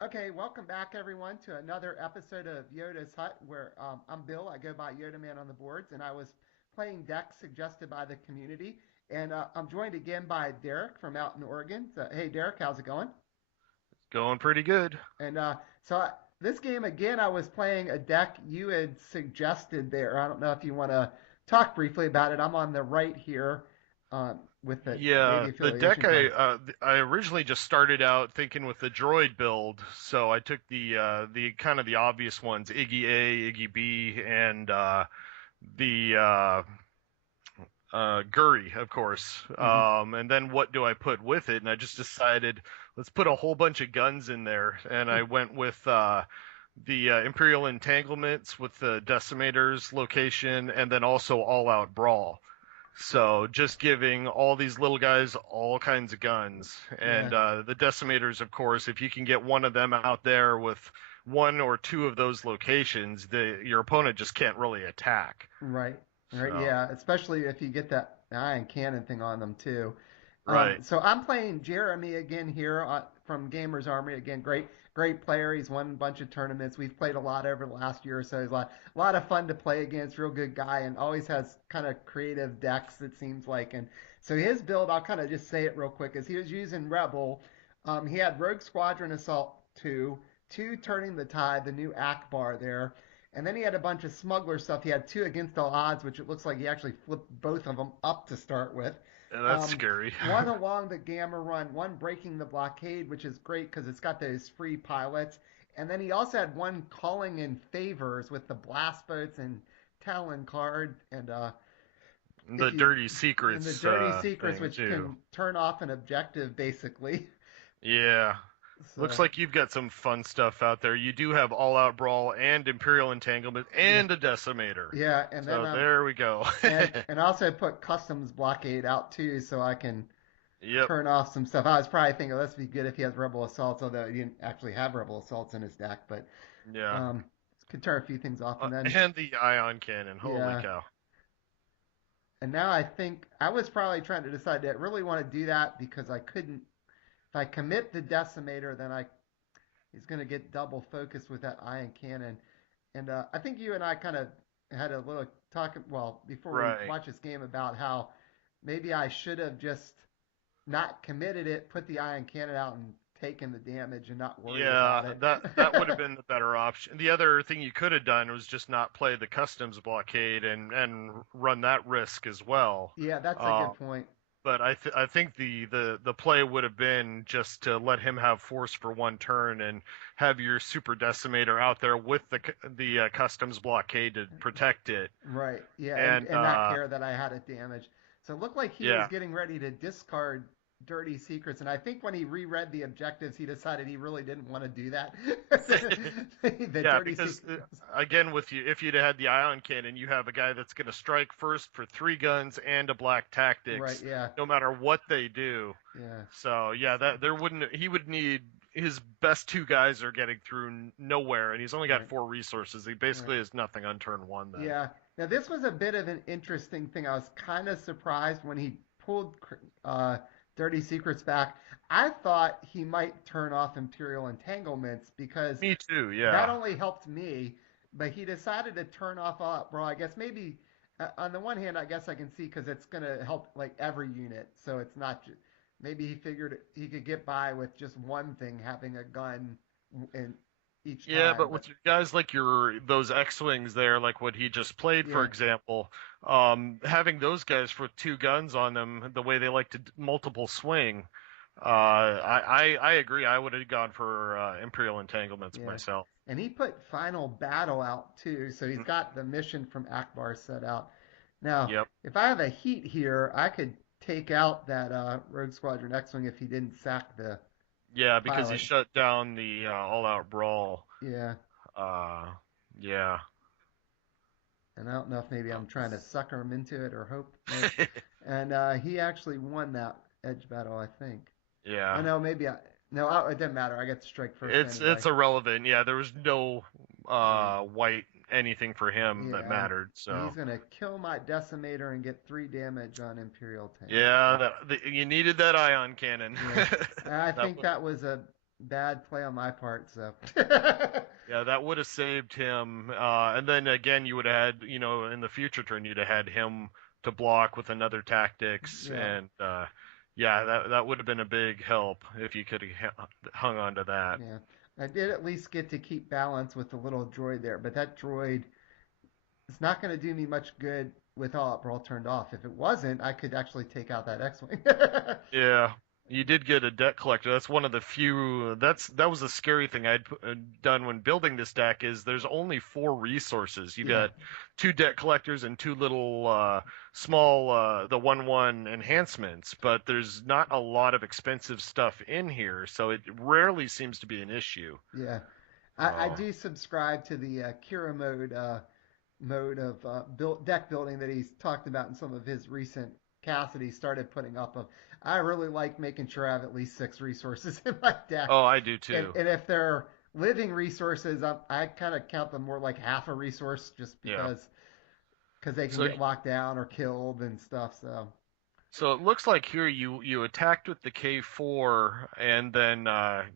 Okay, welcome back everyone to another episode of Yoda's Hut where I'm Bill. I go by Yodaman on the boards, and I was playing decks suggested by the community. And I'm joined again by Derek from out in Oregon. So, hey, Derek, how's it going? Going pretty good. And this game again, I was playing a deck you had suggested there. I don't know if you want to talk briefly about it. I'm on the right here with the Navy Yeah, the deck affiliation card. I originally just started out thinking with the droid build, so I took the kind of the obvious ones, Iggy A, Iggy B, and the Guri, of course. Hmm. And then what do I put with it? And I just decided let's put a whole bunch of guns in there, and I went with the Imperial Entanglements with the Decimators location, and then also All Out Brawl. So just giving all these little guys all kinds of guns, and Yeah, the Decimators, of course, if you can get one of them out there with one or two of those locations, your opponent just can't really attack. right. Right, So yeah, especially if you get that ion cannon thing on them too. right, So I'm playing Jeremy again here from Gamers Armory. Again, great player. He's won a bunch of tournaments. We've played a lot over the last year or so. He's a lot of fun to play against. Real good guy, and always has kind of creative decks. It seems like, and so his build, I'll kind of just say it real quick, is he was using Rebel. He had Rogue Squadron Assault 2 Turning the Tide, the new Akbar there. And then he had a bunch of smuggler stuff. He had two against all odds, which it looks like he actually flipped both of them up to start with. and that's scary. One along the Gamma run, one breaking the blockade, which is great because it's got those free pilots. And then he also had one calling in favors with the blast boats and Talon card. And The if you dirty in the secrets dirty secrets, thing which too. can turn off an objective basically. Yeah. Looks So like you've got some fun stuff out there. You do have All Out Brawl and Imperial Entanglement yeah, and a Decimator. yeah. And then So there we go. and also put customs blockade out too, so I can Yep. turn off some stuff. I was probably thinking, let's be good if he has Rebel Assaults, although he didn't actually have Rebel Assaults in his deck, but Yeah. um, could turn a few things off. And then, And the ion cannon. Holy yeah. cow. And now I think I was probably trying to decide that I really want to do that because I couldn't. If I commit the Decimator, then he's going to get double focused with that Ion Cannon. And I think you and I kind of had a little talk, well, before we Right. watched this game about how maybe I should have just not committed it, put the ion cannon out, and taken the damage and not worried about Yeah, it. that would have been the better option. The other thing you could have done was just not play the customs blockade and run that risk as well. Yeah, that's a Uh, good point. but I think the play would have been just to let him have force for one turn and have your super decimator out there with the customs blockade to protect it. Right. Yeah, and And not care that I had it damaged. So it looked like he was yeah, getting ready to discard Dirty Secrets, and I think when he reread the objectives, he decided he really didn't want to do that. The yeah, Dirty because Secrets. again, with you, if you'd had the ion cannon, you have a guy that's going to strike first for three guns and a black Right. tactics, Yeah. no matter what they do. Yeah. So yeah, that there wouldn't he would need his best two guys are getting through nowhere, and he's only got Right. four resources. He Right. basically has nothing on turn one then. Yeah. Now this was a bit of an interesting thing. I was kind of surprised when he pulled uh, Dirty Secrets back. I thought he might turn off Imperial Entanglements because Me too. that Yeah. only helped me, but he decided to turn off All Out Brawl. I guess maybe on the one hand, I guess I can see because it's going to help like every unit, so it's not. Maybe he figured he could get by with just one thing, having a gun in each Yeah, time. but But with your guys like your those X-wings there, like what he just played, for yeah, example, having those guys with two guns on them, the way they like to multiple swing, I agree. I would have gone for Imperial Entanglements yeah. myself. And he put Final Battle out too, so he's got the mission from Akbar set out. Now, Yep. if I have a heat here, I could take out that Rogue Squadron X-Wing if he didn't sack the Yeah, because he pilot. shut down the all-out brawl. Yeah, Uh, yeah. and I don't know if maybe I'm trying to sucker him into it or hope. Maybe. Uh, And he actually won that edge battle, I think. I yeah. know, maybe I. No, it didn't matter. I got to strike first It's anyway. irrelevant. Yeah, there was no Yeah, white anything for him that yeah, mattered. and he's So gonna kill my Decimator and get 3 damage on Imperial Tank. yeah, So you needed that ion cannon. yeah, and I That think was that was a bad play on my part. So Yeah, that would have saved him. And then again, you would have had, in the future turn, you'd have had him to block with another tactics, yeah, and yeah, that would have been a big help if you could have hung on to that. yeah. I did at least get to keep balance with the little droid there, but that droid is not going to do me much good with all up brawl turned off. If it wasn't, I could actually take out that X-wing. Yeah, you did get a deck collector. That's one of the few. That was a scary thing I'd done when building this deck. Is there's only four resources. You Yeah, got two deck collectors and two little small the 1/1 enhancements, but there's not a lot of expensive stuff in here, so it rarely seems to be an issue. yeah. I Oh, do subscribe to the Kira mode of deck building that he's talked about in some of his recent casts that he started putting up. Of I really like making sure I have at least six resources in my deck, oh, I do and too. if they're living resources, I kind of count them more like half a resource, just Yeah. because they can So get locked down or killed and stuff. So So it looks like here you attacked with the K4 and then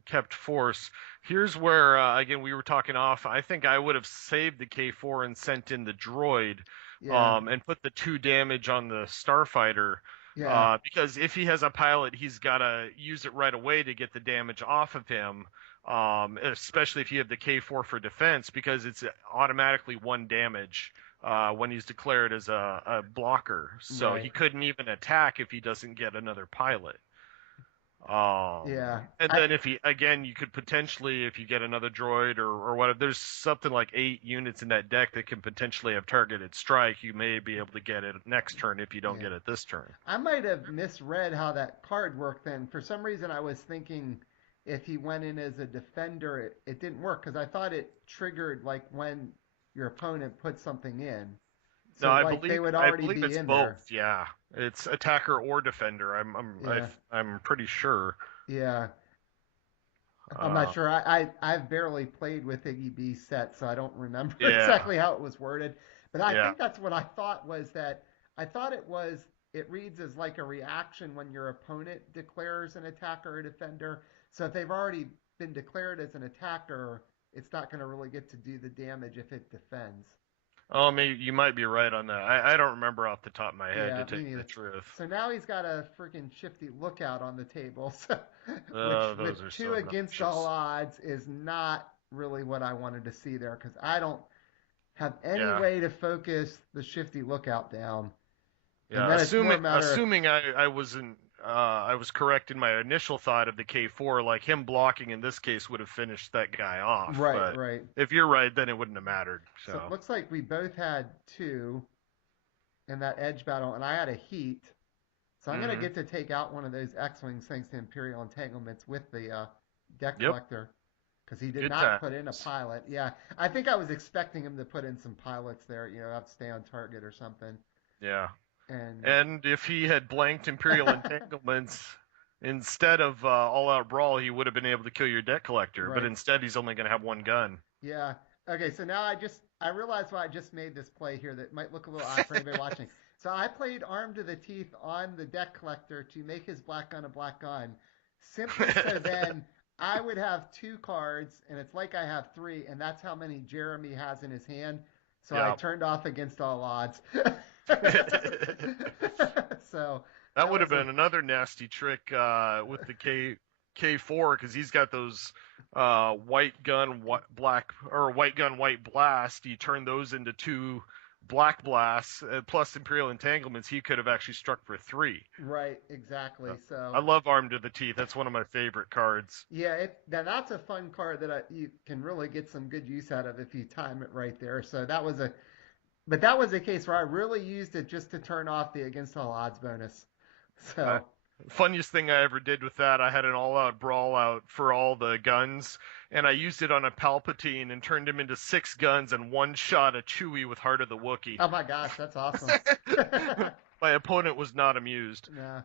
kept force. Here's where again we were talking off. I think I would have saved the K4 and sent in the droid, yeah, and put the 2 damage on the starfighter. yeah, Because if he has a pilot, he's got to use it right away to get the damage off of him. Especially if you have the K4 for defense, because it's automatically 1 damage when he's declared as a blocker. So he right, couldn't even attack if he doesn't get another pilot. yeah. And then if he again, you could potentially, if you get another droid or whatever, there's something like 8 units in that deck that can potentially have targeted strike. You may be able to get it next turn if you don't Yeah. get it this turn. I might have misread how that card worked then. For some reason, I was thinking if he went in as a defender, it didn't work because I thought it triggered like when your opponent put something in. No, So like they would I already believe be it's in both. there. Yeah, it's attacker or defender. Yeah, I'm pretty sure. yeah. I'm not Uh, sure. I've barely played with Iggy B's set, so I don't remember yeah, exactly how it was worded. But I yeah. think that's what I thought was that I thought it reads as like a reaction when your opponent declares an attacker or defender. So if they've already been declared as an attacker, it's not going to really get to do the damage if it defends. Oh, maybe you might be right on that. I don't remember off the top of my head, to Yeah, tell me you the neither. truth. So now he's got a freaking shifty lookout on the table, so, which Those with are two so against all obnoxious. odds is not really what I wanted to see there because I don't have any Yeah, way to focus the shifty lookout down. And yeah. then it's more a matter of Assuming I wasn't I was correct in my initial thought of the K4, like him blocking in this case would have finished that guy off. right, But right. if you're right, then it wouldn't have mattered. So it So looks like we both had two in that edge battle, and I had a heat. So I'm gonna hmm get to take out one of those X-wings thanks to Imperial entanglements with the deck Yep, collector because he did good not put in a times. pilot. Yeah, I think I was expecting him to put in some pilots there. Have to stay on target or something. Yeah. And And if he had blanked Imperial Entanglements instead of All Out Brawl, he would have been able to kill your deck collector. But right, instead, he's only going to have one gun. yeah. Okay, so now I realize why I just made this play here that might look a little odd for anybody watching. So I played Armed to the Teeth on the deck collector to make his black gun a black gun, simply so then I would have two cards, and it's like I have three, and that's how many Jeremy has in his hand. So I Yeah. turned off against all odds. So That that would have was a been another nasty trick with the K4 because he's got those white gun black or white gun white blast. You turn those into two black blasts plus Imperial Entanglements. He could have actually struck for three. right, exactly. I So love Armed to the Teeth. That's one of my favorite cards. yeah, that's a fun card that you can really get some good use out of if you time it right there. So that was a case where I really used it just to turn off the against all odds bonus. Uh, So Funniest thing I ever did with that, I had an all-out brawl out for all the guns, and I used it on a Palpatine and turned him into 6 guns and one shot a Chewie with Heart of the Wookiee. oh my gosh, that's awesome. My opponent was not amused. No.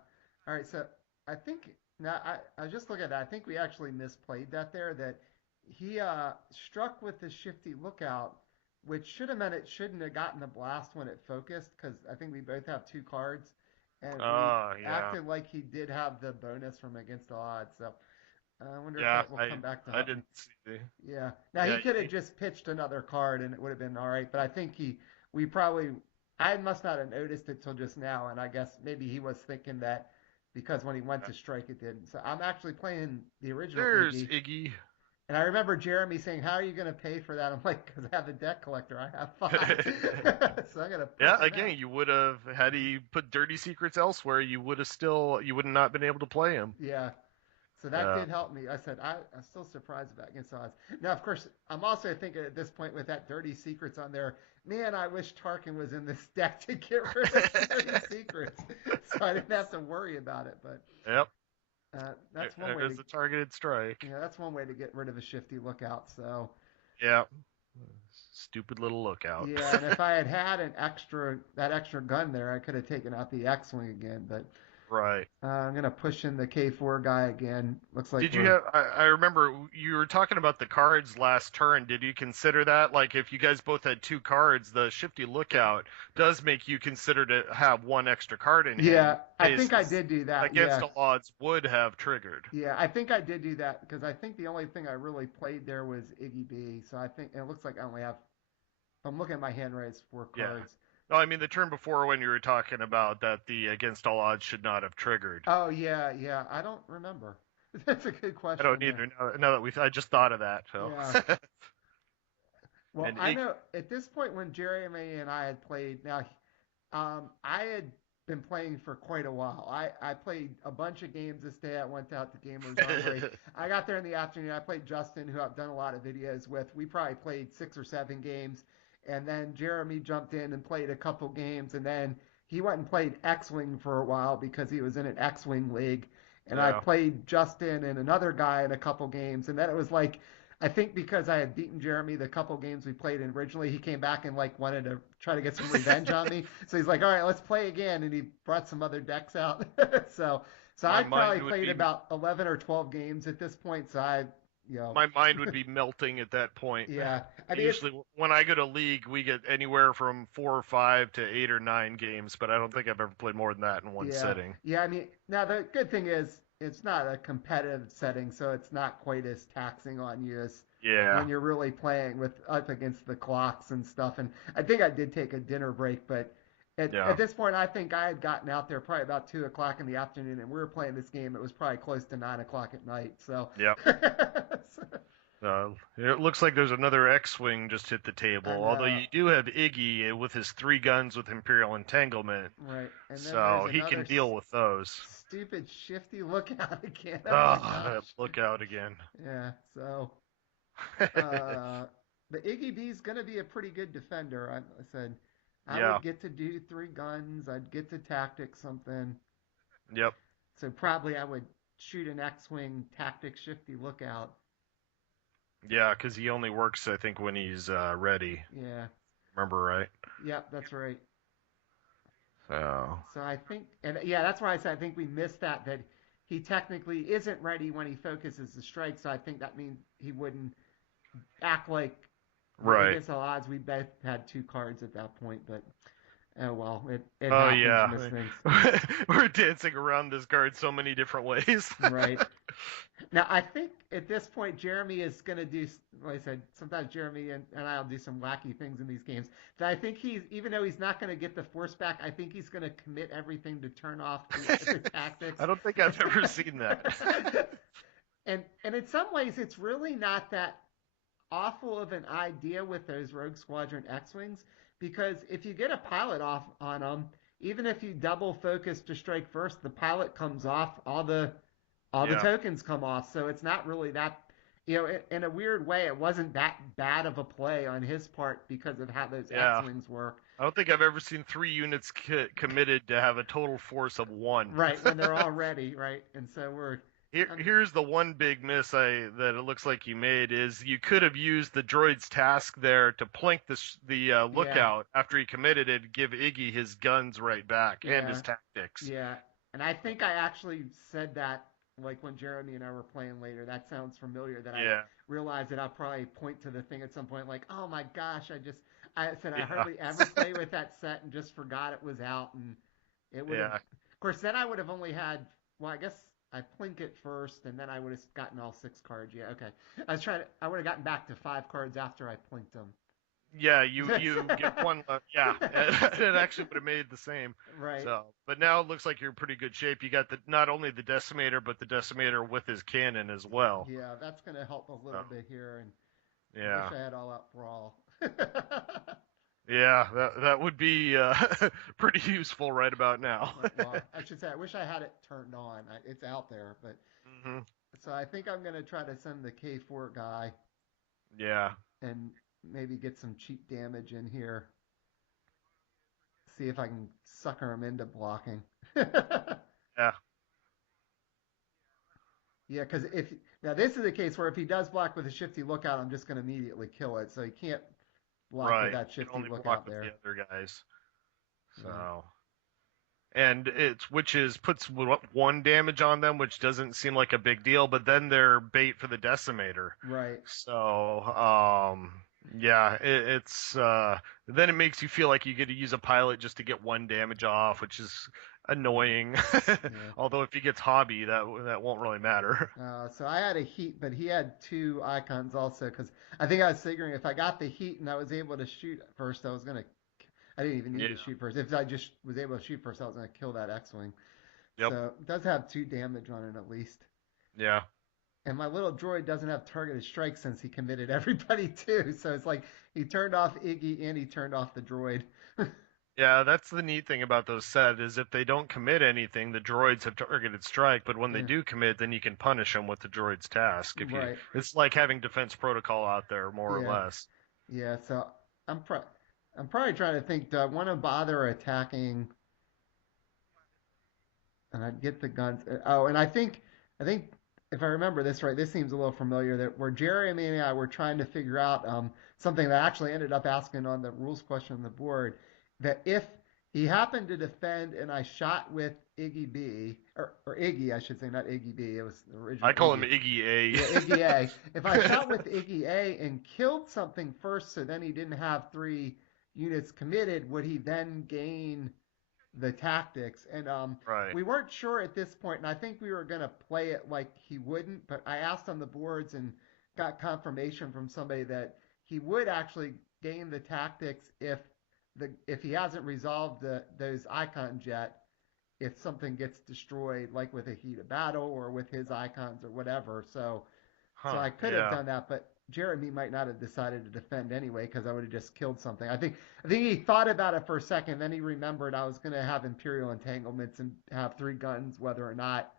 All right, so I think now I was just looking at that. I think we actually misplayed that there. That he struck with the shifty lookout, which should have meant it shouldn't have gotten the blast when it focused, because I think we both have two cards, and we Yeah. acted like he did have the bonus from against the odds. So I wonder if Yeah, that will I come back to I haunt me. didn't see. Yeah. Now he Yeah, could have just pitched another card and it would have been all right, but I think we probably, I must not have noticed it till just now, and I guess maybe he was thinking that because when he went to strike it didn't. So I'm actually playing the original there's Iggy, Iggy. and I remember Jeremy saying, "How are you going to pay for that?" I'm like, "Because I have a deck collector. I have five, so I'm going to Yeah, push him out." again, you would have had he put Dirty Secrets elsewhere, you would have not been able to play him. Yeah. So that Yeah. did help me. I said, I'm still surprised about against odds. Now, of course, I'm also thinking at this point with that Dirty Secrets on there, man, I wish Tarkin was in this deck to get rid of Dirty Secrets. So I didn't have to worry about it. But Yep. that's one way to, There's a targeted strike. that's one way to get rid of a shifty lookout. So Yeah. Stupid little lookout. yeah, and if I had had that extra gun there, I could have taken out the X-wing again. But Right. I'm gonna push in the K4 guy again. Looks like Did you we're have? I remember you were talking about the cards last turn. Did you consider that? Like, if you guys both had two cards, the Shifty Lookout does make you consider to have one extra card in hand. yeah, I think I did do that. Against Yeah. all odds would have triggered. Yeah, I think I did do that because I think the only thing I really played there was Iggy B. So I think and it looks like I only have. If I'm looking at my hand right, it's four Yeah. cards. No, I mean the turn before when you were talking about that the against all odds should not have triggered. Oh yeah, yeah. I don't remember. That's a good I don't question. Yeah, either. Now that I just thought of that. So. yeah. Well, and I know at this point when Jeremy and I had played. Now, I had been playing for quite a while. I played a bunch of games this day. I went out to Gamers Armory. I got there in the afternoon. I played Justin, who I've done a lot of videos with. We probably played 6 or 7 games. And then Jeremy jumped in and played a couple games. And then he went and played X Wing for a while because he was in an X Wing league. And I yeah. played Justin and another guy in a couple games. And then it was like, I think because I had beaten Jeremy the couple games we played in originally, he came back and like wanted to try to get some revenge on me. So he's like, "All right, let's play again," and he brought some other decks out. so so My I probably mind would played be about 11 or 12 games at this point. So I, you know, my mind would be melting at that point. yeah. I mean, it's Usually, when I go to league, we get anywhere from 4 or 5 to 8 or 9 games, but I don't think I've ever played more than that in one yeah, sitting. yeah. I mean, now the good thing is it's not a competitive setting, so it's not quite as taxing on you as when Yeah, you're really playing with up against the clocks and stuff. And I think I did take a dinner break, but at yeah, this point, I think I had gotten out there probably about 2 o'clock in the afternoon, and we were playing this game. It was probably close to 9 o'clock at night. So, yep. It looks like there's another X-wing just hit the table. and Although you do have Iggy with his 3 guns with Imperial Entanglement, right, and then there's so he another can deal with those. stupid shifty lookout again. Oh my Ah, gosh. look out again. Yeah. So, uh, the Iggy B's gonna be a pretty good defender. I said I Yeah, would get to do 3 guns. I'd get to tactic something. yep, So probably I would shoot an X-wing tactic shifty lookout. yeah, because he only works, I think, when he's ready. Yeah. Remember right? Yep, that's right. So, So I think, and yeah, that's why I said I think we missed that he technically isn't ready when he focuses the strike. So I think that means he wouldn't act like right. against all odds. We both had 2 cards at that point, but oh well, it Oh happens. You yeah, miss things, we're dancing around this card so many different ways. right? Now I think at this point Jeremy is going to do, like I said, sometimes Jeremy and I'll do some wacky things in these games. That I think he's, even though he's not going to get the force back, I think he's going to commit everything to turn off the tactics. I don't think I've ever seen that. And in some ways it's really not that awful of an idea with those Rogue Squadron X-wings because if you get a pilot off on them, even if you double focus to strike first, the pilot comes off, all the Yeah, tokens come off, so it's not really that. In a weird way, it wasn't that bad of a play on his part because of how those yeah. X-wings work. I don't think I've ever seen 3 units committed to have a total force of 1. Right when they're all ready, right? And so we're, Here's the one big miss that it looks like you made is you could have used the droid's task there to plink the yeah, lookout after he committed it, give Iggy his guns right back and his yeah, tactics. yeah. And I think I actually said that like when Jeremy and I were playing later. That sounds familiar. That I Yeah, realized that I'll probably point to the thing at some point, like, oh my gosh, I said I yeah, hardly ever play with that set and just forgot it was out, and it would have. yeah. Of course, then I would have only had. Well, I guess I plink it first, and then I would have gotten all 6 cards. Yeah, okay. I was trying to. I would have gotten back to 5 cards after I plinked them. Yeah, you get one left. Yeah, it actually would have made the same. Right. So, but now it looks like you're in pretty good shape. You got the not only the decimator, but the decimator with his cannon as well. Yeah, that's gonna help a So, little bit here, and I wish yeah, I had all out brawl. yeah, that would be pretty useful right about now. Well, I should say I wish I had it turned on. It's out there, but hmm so I think I'm gonna try to send the K4 guy Yeah, and maybe get some cheap damage in here. See if I can sucker him into blocking. yeah, Yeah, because if now this is a case where if he does block with a shifty lookout, I'm just going to immediately kill it. So he can't block with right. that You can shifty only block lookout with the there. other guys. Right. So, and it's which is puts one damage on them, which doesn't seem like a big deal, but then they're bait for the decimator. Right. So, yeah, it's then it makes you feel like you get to use a pilot just to get one damage off, which is annoying. Yeah. Although if he gets hobby, that won't really matter. So I had a heat, but he had 2 icons also because I think I was figuring if I got the heat and I was able to shoot first, I was gonna. I didn't even need Yeah. to shoot first. If I just was able to shoot first, I was gonna kill that X-wing. Yep. So it does have 2 damage on it at least. Yeah. And my little droid doesn't have targeted strike since he committed everybody too. So it's like he turned off Iggy and he turned off the droid. Yeah, that's the neat thing about those set is if they don't commit anything, the droids have targeted strike, but when they Yeah, do commit, then you can punish them with the droid's task. If you, right. it's like having defense protocol out there more or Yeah, less. yeah. So I'm pro- I'm probably trying to think. Do I want to bother attacking? And I'd get the guns. Oh, and I think if I remember this right, this seems a little familiar. That where Jeremy and I were trying to figure out something that actually ended up asking on the rules question on the board. That if he happened to defend and I shot with Iggy B or Iggy, I should say, not Iggy B. It was the I original call him Iggy. Iggy Yeah, Iggy A. If I shot with Iggy A and killed something first, so then he didn't have 3 units committed, would he then gain the tactics? And Right. we weren't sure at this point, and I think we were gonna play it like he wouldn't. But I asked on the boards and got confirmation from somebody that he would actually gain the tactics if he hasn't resolved those icons yet. If something gets destroyed, like with a heat of battle or with his icons or whatever. So Huh. I could have Yeah. done that, but Jeremy might not have decided to defend anyway because I would have just killed something. I think he thought about it for a second, then he remembered I was going to have Imperial entanglements and have 3 guns, whether or not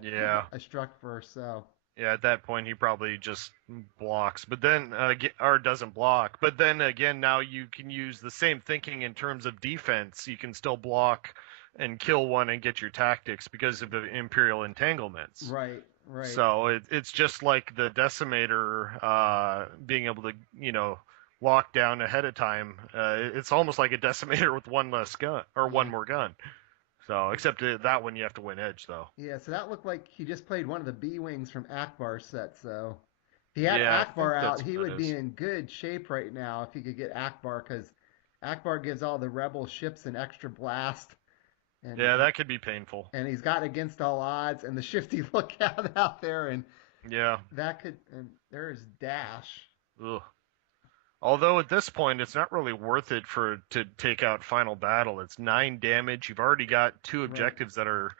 Yeah. I struck first. So Yeah. At that point, he probably just blocks, but then or doesn't block. But then again, now you can use the same thinking in terms of defense. You can still block and kill one and get your tactics because of the Imperial entanglements. right, right, So it's just like the decimator being able to, lock down ahead of time. It's almost like a decimator with one less gun or one yeah. more gun. So except that one you have to win edge though. Yeah, so that looked like he just played one of the B wings from Akbar's set. So if he had Yeah, I Akbar think out, that's he what it would be is. in good shape right now if he could get Akbar because Akbar gives all the rebel ships an extra blast, and Yeah, that could be painful. and he's got against all odds and the shifty lookout out there, and Yeah. that could and there's Dash. Ugh. Although at this point it's not really worth it for to take out final battle. It's 9 damage. You've already got two Right. objectives that are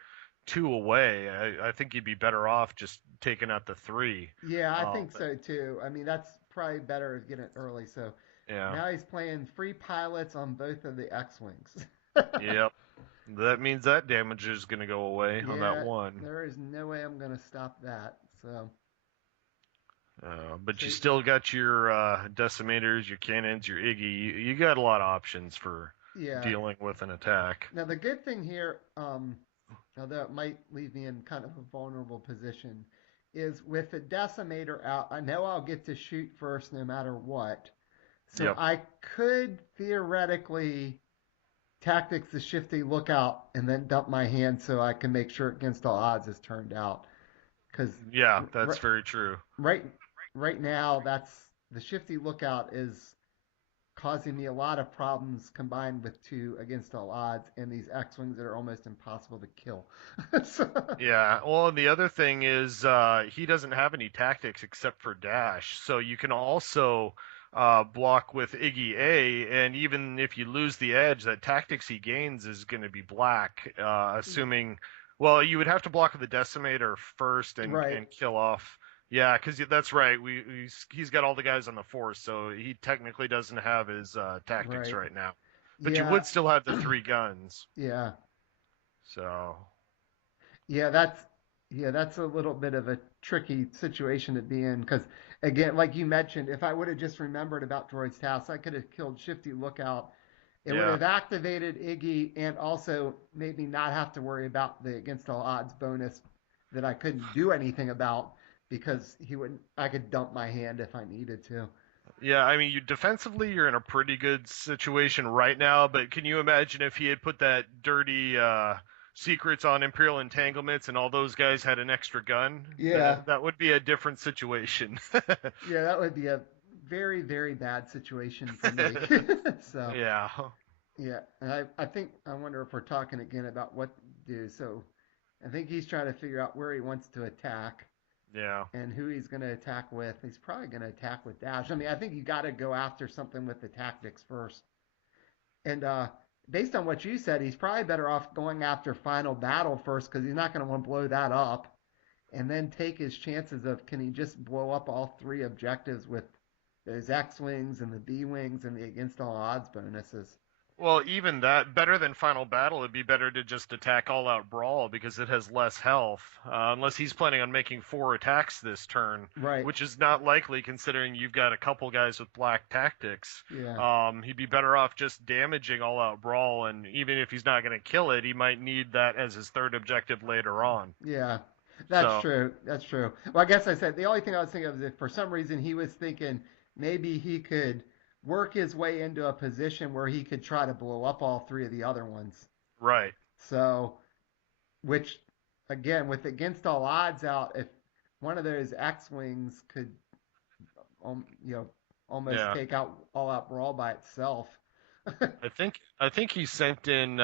two away. I think you'd be better off just taking out the three. Yeah, I think But so too. I mean, that's probably better to get it early. So yeah. now he's playing free pilots on both of the X-wings. Yep. That means that damage is going to go away on that Yeah, one. there is no way I'm gonna stop that. But So you still got your decimators, your cannons, your Iggy. You got a lot of options for yeah. dealing with an attack. Now the good thing here, although it might leave me in kind of a vulnerable position, is with the decimator out, I know I'll get to shoot first no matter what. So Yep. I could theoretically tactics the shifty lookout and then dump my hand so I can make sure against all odds is turned out. Because Yeah, that's right, very true. right, right now that's the shifty lookout is causing me a lot of problems combined with two against all odds and these X-Wings that are almost impossible to kill. So, Yeah. Well, and the other thing is he doesn't have any tactics except for dash, so you can also block with Iggy A, and even if you lose the edge, that tactics he gains is going to be black, assuming. Well, you would have to block with the decimator first and right, and kill off. Yeah, because that's right. He's got all the guys on the force, so he technically doesn't have his tactics right. right now. But you Yeah, would still have the three guns. yeah. So Yeah, that's a little bit of a tricky situation to be in because again, like you mentioned, if I would have just remembered about Droid's Task, I could have killed Shifty Lookout. It would yeah. have activated Iggy and also made me not have to worry about the against all odds bonus that I couldn't do anything about because he wouldn't. I could dump my hand if I needed to. Yeah, I mean, you defensively, you're in a pretty good situation right now, but can you imagine if he had put that dirty secrets on Imperial entanglements and all those guys had an extra gun? Yeah, That would be a different situation. yeah, that would be a very, very bad situation for me. So. Yeah. Yeah, and I think I wonder if we're talking again about what to do. So I think he's trying to figure out where he wants to attack Yeah. and who he's going to attack with. He's probably going to attack with Dash. I mean, I think you got to go after something with the tactics first. And based on what you said, he's probably better off going after Final Battle first because he's not going to want to blow that up, and then take his chances of can he just blow up all three objectives with those X wings and the B wings and the against all odds bonuses. Well, even that, better than Final Battle, it'd be better to just attack All Out Brawl because it has less health. Unless he's planning on making 4 attacks this turn, Right. which is not likely considering you've got a couple guys with black tactics. Yeah. He'd be better off just damaging All Out Brawl, and even if he's not going to kill it, he might need that as his third objective later on. Yeah, that's So, true. That's true. Well, I guess I said the only thing I was thinking of is if for some reason he was thinking maybe he could work his way into a position where he could try to blow up all three of the other ones. right. So, which again, with against all odds out, if one of those X wings could, almost Yeah. take out all out brawl by itself. I think he sent in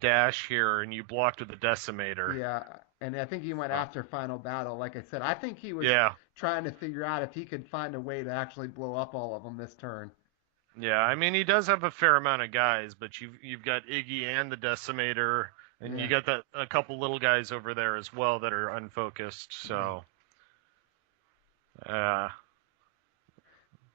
Dash here, and you blocked with the Decimator. Yeah, and I think he went So, after Final Battle. Like I said, I think he was yeah. trying to figure out if he could find a way to actually blow up all of them this turn. Yeah, I mean he does have a fair amount of guys, but you've got Iggy and the Decimator, and Yeah, you got that a couple little guys over there as well that are unfocused. yeah. So, uh,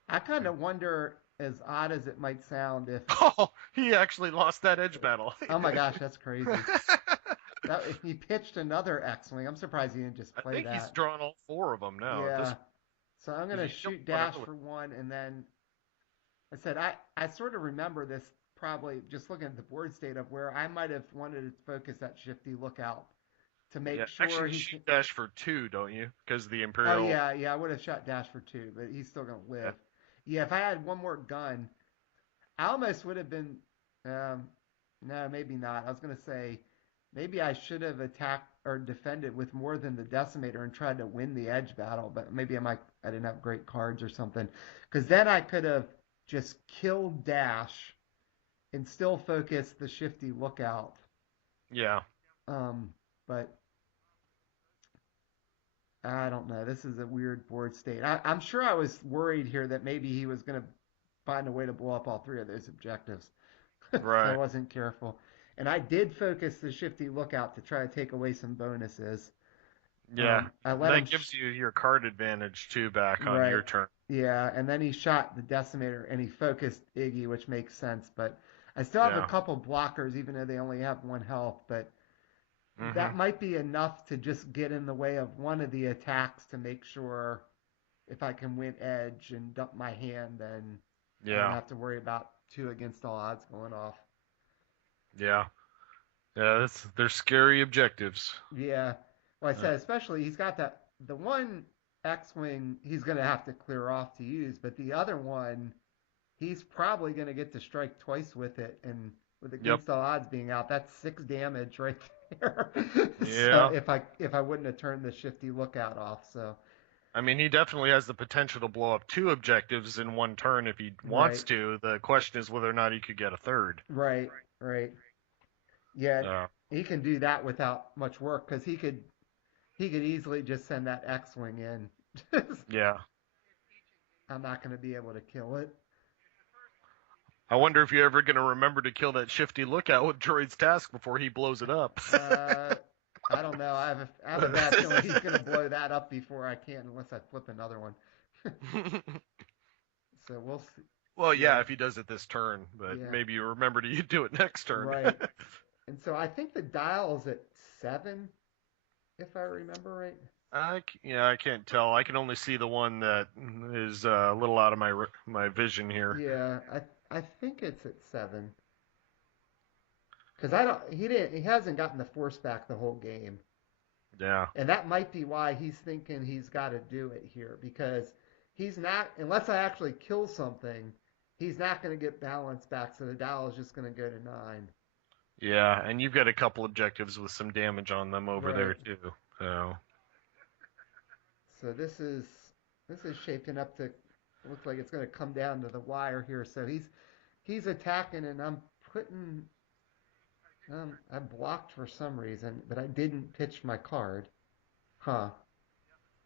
I kind of wonder, as odd as it might sound, if oh, he actually lost that edge battle. oh my gosh, that's crazy. That he pitched another X-wing. I'm surprised he didn't just I play think he's that. drawn all 4 of them now. At this, Yeah. So I'm gonna he killed shoot one dash early. for one, and then I said I sort of remember this probably just looking at the board state of where I might have wanted to focus that Shifty Lookout to make Yeah, sure actually, you he shoot can. dash for 2, don't you? Because the Oh Imperial. yeah, yeah, I would have shot dash for two, but he's still gonna Yeah, live. Yeah, if I had one more gun, I almost would have been. Um, no, maybe not. I was gonna say maybe I should have attacked or defended with more than the decimator and tried to win the edge battle, but maybe I didn't have great cards or something, because then I could have just killed dash and still focus the Shifty Lookout. yeah, Um, but I don't know. This is a weird board state. I'm sure I was worried here that maybe he was going to find a way to blow up all three of those objectives if I right. wasn't careful. And I did focus the Shifty Lookout to try to take away some bonuses. Yeah, I and let him that gives you your card advantage too back on right. your turn. Yeah, and then he shot the decimator and he focused Iggy, which makes sense. But I still have a Yeah. couple blockers, even though they only have one health. But Hmm. that might be enough to just get in the way of one of the attacks to make sure if I can win edge and dump my hand, then I don't Yeah. have to worry about two against all odds going off. Yeah. Yeah. They're scary objectives. Yeah. Well, I Uh, said especially he's got that the one X-wing he's going to have to clear off to use, but the other one he's probably going to get to strike twice with it, and with yep. against all odds being out, that's 6 damage right there. So Yeah. if I wouldn't have turned the Shifty Lookout off, so I mean, he definitely has the potential to blow up two objectives in one turn if he wants Right, to. The question is whether or not he could get a third. right, right. Yeah, Uh, he can do that without much work because he could easily just send that X-wing in. yeah. I'm not going to be able to kill it. I wonder if you're ever going to remember to kill that shifty lookout with Droid's task before he blows it up. Uh, I don't know. I have a bad feeling he's going to blow that up before I can, unless I flip another one. So we'll see. Well, yeah, Yeah, if he does it this turn, but yeah, maybe you remember to do it next turn. right. And so I think the dial is at 7, if I remember right. Yeah, I can't tell. I can only see the one that is a little out of my vision here. Yeah, I think it's at 7 because I don't. He hasn't gotten the force back the whole game, Yeah, and that might be why he's thinking he's got to do it here because he's not unless I actually kill something, he's not going to get balance back. So the dial is just going to go to 9. yeah, and you've got a couple objectives with some damage on them over there Right. too. So So this is shaping up to look like it's going to come down to the wire here. So he's attacking, and I'm putting I blocked for some reason, but I didn't pitch my card. Huh.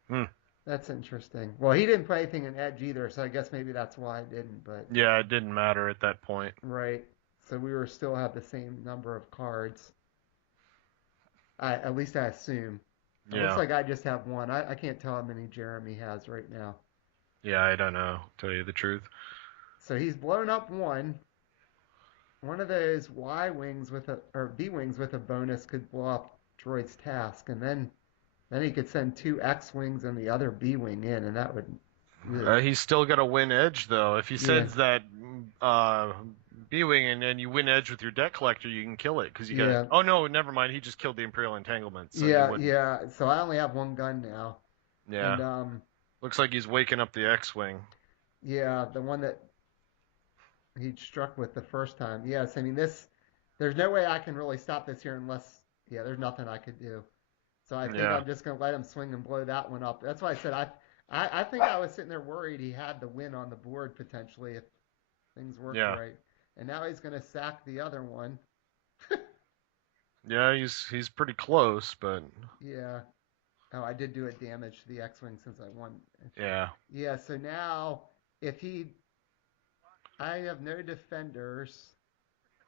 hmm. That's interesting. Well, he didn't play anything in edge either, so I guess maybe that's why I didn't. But Yeah, it didn't matter at that point. right. So we were still have the same number of cards. At least I assume. It looks Yeah, like I just have one. I can't tell how many Jeremy has right now. yeah, I don't know. Tell you the truth. So he's blown up one. One of those Y wings with a or B wings with a bonus could blow up Droid's task, and then he could send two X wings and the other B wing in, and that would. Ugh. He's still got to win edge though. If he Yeah, sends that uh, B-wing and then you win edge with your deck collector, you can kill it because you got it. yeah, Oh no, never mind. He just killed the Imperial Entanglement, so you yeah, wouldn't. yeah. So I only have one gun now, Yeah, and looks like he's waking up the X-wing. yeah, the one that he struck with the first time. Yes, I mean this. There's no way I can really stop this here unless yeah, there's nothing I could do. So I think Yeah, I'm just gonna let him swing and blow that one up. That's why I said I think I was sitting there worried he had the win on the board potentially if things worked yeah, right. And now he's gonna sack the other one. yeah. He's pretty close, but Yeah. Oh, I did do a damage to the X-wing since I won. yeah, Yeah. So now if he, I have no defenders,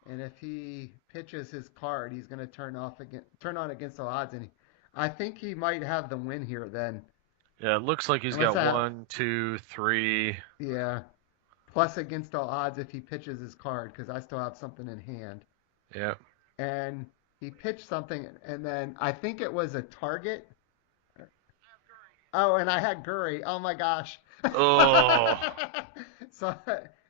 and if he pitches his card, he's gonna turn on against all odds, and I think he might have the win here then. yeah. It looks like he's Unless got I, one, two, three. yeah, plus against all odds if he pitches his card because I still have something in hand. Yeah. And he pitched something, and then I think it was a target. Oh, and I had Guri. Oh my gosh. Oh, So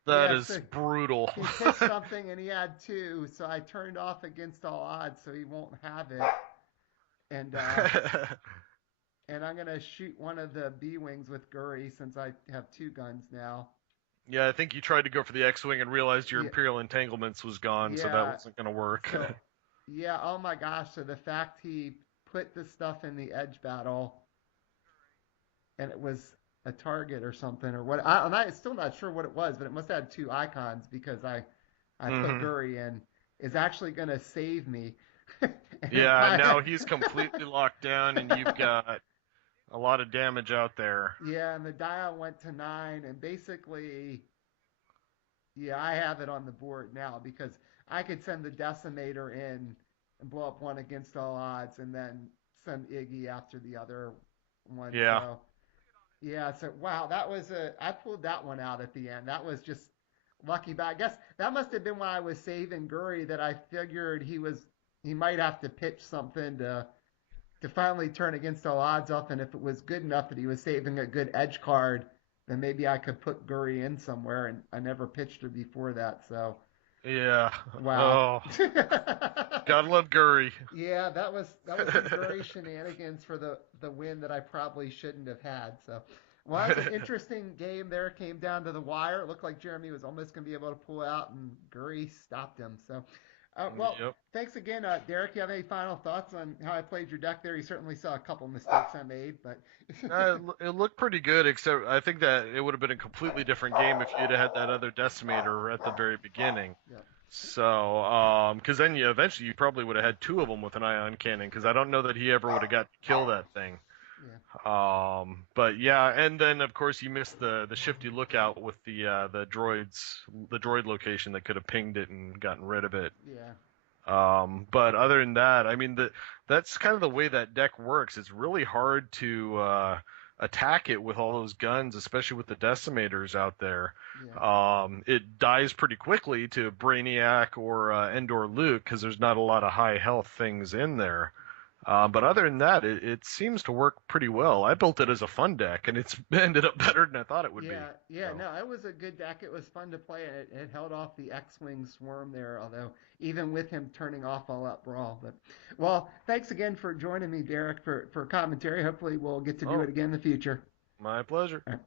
that yeah, is so brutal. he pitched something and he had two, so I turned off against all odds, so he won't have it. And I'm gonna shoot one of the B wings with Guri since I have two guns now. Yeah, I think you tried to go for the X-wing and realized your Yeah, Imperial Entanglements was gone, so that yeah. wasn't going to work. So yeah, oh my gosh. So the fact he put the stuff in the edge battle and it was a target or something or what I'm still not sure what it was, but it must have had two icons because I put Hmm. Guri in is actually going to save me. And it Yeah, kind of now he's completely locked down, and you've got a lot of damage out there. yeah, and the dial went to 9 and basically yeah, I have it on the board now because I could send the decimator in and blow up one against all odds and then send Iggy after the other one. Yeah, So yeah, so wow, I pulled that one out at the end. That was just lucky, but I guess that must have been why I was saving Guri that I figured he might have to pitch something to finally turn against all odds up, and if it was good enough that he was saving a good edge card, then maybe I could put Guri in somewhere, and I never pitched her before that, so yeah. wow. Oh, gotta love Guri. Yeah, that was some Guri shenanigans for the win that I probably shouldn't have had. So, well, that's an interesting game. There came down to the wire. It looked like Jeremy was almost going to be able to pull out, and Guri stopped him. So, Well, Yep. thanks again, Derek. You have any final thoughts on how I played your deck there? You certainly saw a couple mistakes I made, but It looked pretty good, except I think that it would have been a completely different game if you'd had that other decimator at the very beginning. yeah, So, because then you eventually you probably would have had two of them with an ion cannon, because I don't know that he ever would have got to kill that thing. yeah, But yeah, and then of course you missed the shifty lookout with the droid location that could have pinged it and gotten rid of it. yeah, But other than that, I mean, that's kind of the way that deck works. It's really hard to attack it with all those guns, especially with the decimators out there. yeah. It dies pretty quickly to Brainiac or Endor Luke because there's not a lot of high health things in there. But other than that, it seems to work pretty well. I built it as a fun deck, and it's ended up better than I thought it would be. Yeah, yeah, So, no, it was a good deck. It was fun to play. It held off the X-Wing swarm there, although even with him turning off All Out Brawl. But well, thanks again for joining me, Derek, for commentary. Hopefully we'll get to do oh, it again in the future. my pleasure. All right.